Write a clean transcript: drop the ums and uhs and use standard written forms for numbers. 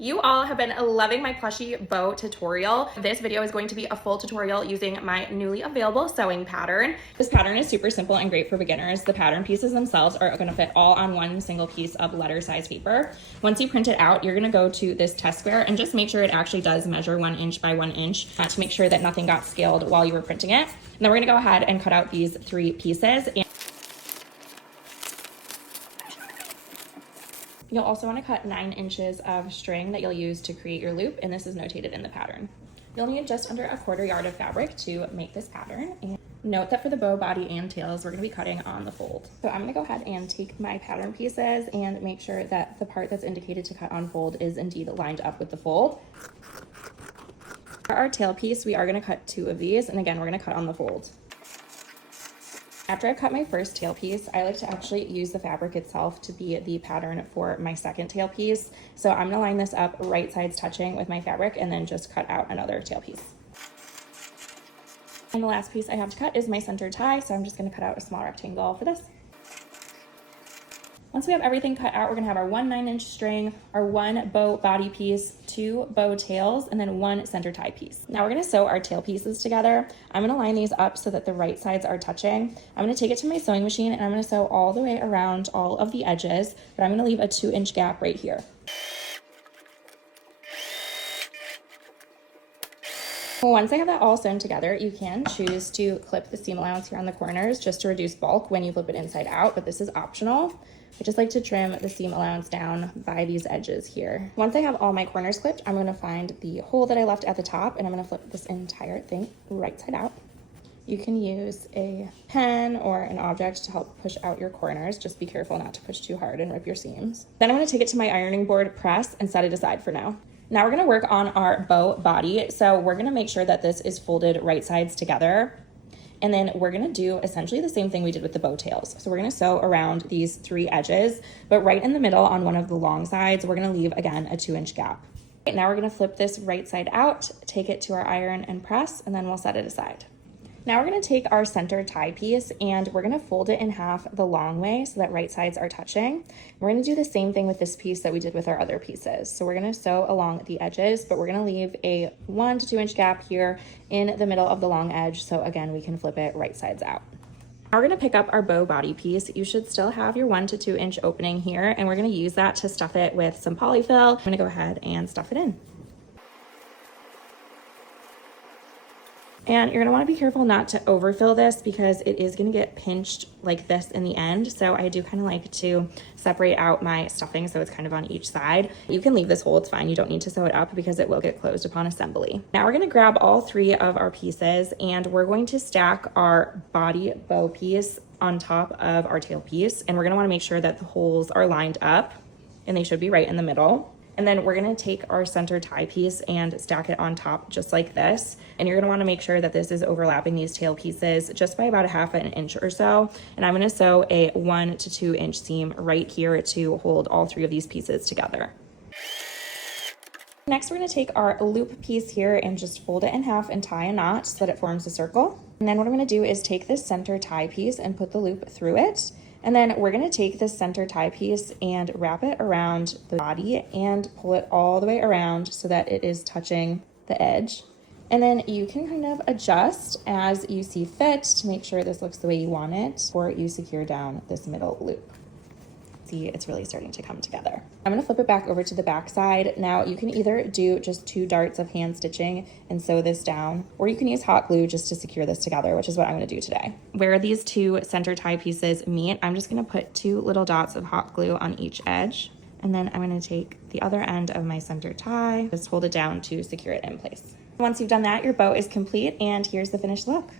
You all have been loving my plushie bow tutorial. This video is going to be a full tutorial using my newly available sewing pattern. This pattern is super simple and great for beginners. The pattern pieces themselves are going to fit all on one single piece of letter size paper. Once you print it out, you're going to go to this test square and just make sure it actually does measure 1 inch by 1 inch to make sure that nothing got scaled while you were printing it. And then we're going to go ahead and cut out these 3 pieces. You'll also want to cut 9 inches of string that you'll use to create your loop, and this is notated in the pattern. You'll need just under 1/4 yard of fabric to make this pattern. And note that for the bow, body, and tails, we're going to be cutting on the fold. So I'm going to go ahead and take my pattern pieces and make sure that the part that's indicated to cut on fold is indeed lined up with the fold. For our tail piece, we are going to cut 2 of these, and again, we're going to cut on the fold. After I've cut my first tail piece, I like to actually use the fabric itself to be the pattern for my second tail piece. So I'm gonna line this up right sides touching with my fabric and then just cut out another tail piece. And the last piece I have to cut is my center tie, so I'm just gonna cut out a small rectangle for this. Once we have everything cut out, we're gonna have our 1 9-inch string, our 1 bow body piece, 2 bow tails, and then 1 center tie piece. Now we're gonna sew our tail pieces together. I'm gonna line these up so that the right sides are touching. I'm gonna take it to my sewing machine and I'm gonna sew all the way around all of the edges, but I'm gonna leave a 2-inch gap right here. Once I have that all sewn together, you can choose to clip the seam allowance here on the corners just to reduce bulk when you flip it inside out, but this is optional. I just like to trim the seam allowance down by these edges here. Once I have all my corners clipped, I'm gonna find the hole that I left at the top and I'm gonna flip this entire thing right side out. You can use a pen or an object to help push out your corners. Just be careful not to push too hard and rip your seams. Then I'm gonna take it to my ironing board, press, and set it aside for now. Now we're gonna work on our bow body. So we're gonna make sure that this is folded right sides together. And then we're gonna do essentially the same thing we did with the bow tails. So we're gonna sew around these 3 edges, but right in the middle on one of the long sides, we're gonna leave, again, a 2-inch gap. Okay, now we're gonna flip this right side out, take it to our iron and press, and then we'll set it aside. Now we're gonna take our center tie piece and we're gonna fold it in half the long way so that right sides are touching. We're gonna do the same thing with this piece that we did with our other pieces. So we're gonna sew along the edges, but we're gonna leave a 1 to 2 inch gap here in the middle of the long edge. So again, we can flip it right sides out. Now we're gonna pick up our bow body piece. You should still have your 1 to 2 inch opening here, and we're gonna use that to stuff it with some polyfill. I'm gonna go ahead and stuff it in. And you're gonna wanna be careful not to overfill this because it is gonna get pinched like this in the end. So I do kind of like to separate out my stuffing so it's kind of on each side. You can leave this hole, it's fine. You don't need to sew it up because it will get closed upon assembly. Now we're gonna grab all 3 of our pieces and we're going to stack our body bow piece on top of our tail piece. And we're gonna wanna make sure that the holes are lined up and they should be right in the middle. And then we're gonna take our center tie piece and stack it on top just like this. And you're gonna wanna make sure that this is overlapping these tail pieces just by about 1/2 inch or so. And I'm gonna sew a 1 to 2 inch seam right here to hold all 3 of these pieces together. Next, we're gonna take our loop piece here and just fold it in half and tie a knot so that it forms a circle. And then what I'm gonna do is take this center tie piece and put the loop through it. And then we're gonna take this center tie piece and wrap it around the body and pull it all the way around so that it is touching the edge. And then you can kind of adjust as you see fit to make sure this looks the way you want it before you secure down this middle loop. See, it's really starting to come together. I'm gonna flip it back over to the back side. Now you can either do just 2 darts of hand stitching and sew this down, or you can use hot glue just to secure this together, which is what I'm gonna do today. Where these 2 center tie pieces meet, I'm just gonna put 2 little dots of hot glue on each edge. And then I'm gonna take the other end of my center tie, just hold it down to secure it in place. Once you've done that, your bow is complete and here's the finished look.